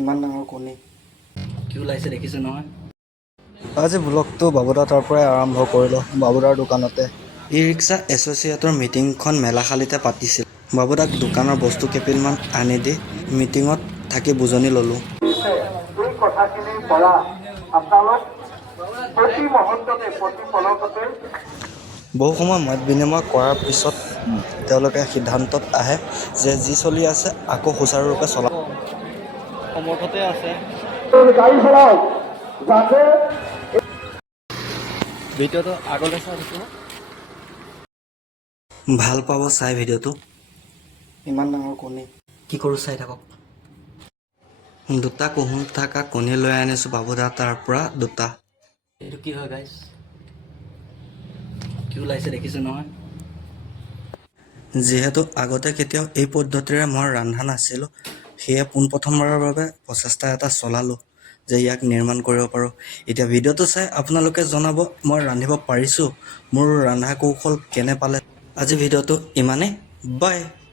ইমান ডাঙৰ কণী কি ওলাইছে দেখিছে নহয়। আজি ব্লগটো বাবুদা তাৰ পৰাই আৰম্ভ কৰিলোঁ। বাবুদাৰ দোকানতে ই ৰিক্সা এছ'চিয়েটৰ মিটিংখন মেলাশালীতে পাতিছিল। বাবুদাক দোকানৰ বস্তু কেইপিলমান আনি দি মিটিঙত থাকি বুজনি ল'লোঁ। এই কথাখিনিৰ পৰা আপোনালোক প্ৰতি মুহূৰ্ততে প্ৰতি পলকতে বহু সময় মত বিনিময় কৰাৰ পিছত তেওঁলোকে সিদ্ধান্তত আহে যে যি চলি আছে আকৌ সুচাৰুৰূপে চলা সমৰ্থতে আছে। গাড়ী চলাওক যাতে ভিডিঅ'টো আগলৈ চাই থাকিব, ভাল পাব চাই ভিডিঅ'টো। ইমান ডাঙৰ কণী কি কৰোঁ চাই থাকক। দুটা কুহুম থকা কণী লৈ আনিছোঁ বাবুদা তাৰ পৰা দুটা। এইটো কি হয় গাইছ, কি ওলাইছে দেখিছে নহয়। যিহেতু আগতে কেতিয়াও এই পদ্ধতিৰে মই ৰন্ধা নাছিলোঁ, সেয়ে পোনপ্ৰথমবাৰৰ বাবে প্ৰচেষ্টা এটা চলালোঁ যে ইয়াক নিৰ্মাণ কৰিব পাৰোঁ। এতিয়া ভিডিঅ'টো চাই আপোনালোকে জনাব মই ৰান্ধিব পাৰিছোঁ, মোৰ ৰন্ধা কৌশল কেনে পালে। আজি ভিডিঅ'টো ইমানেই, বাই।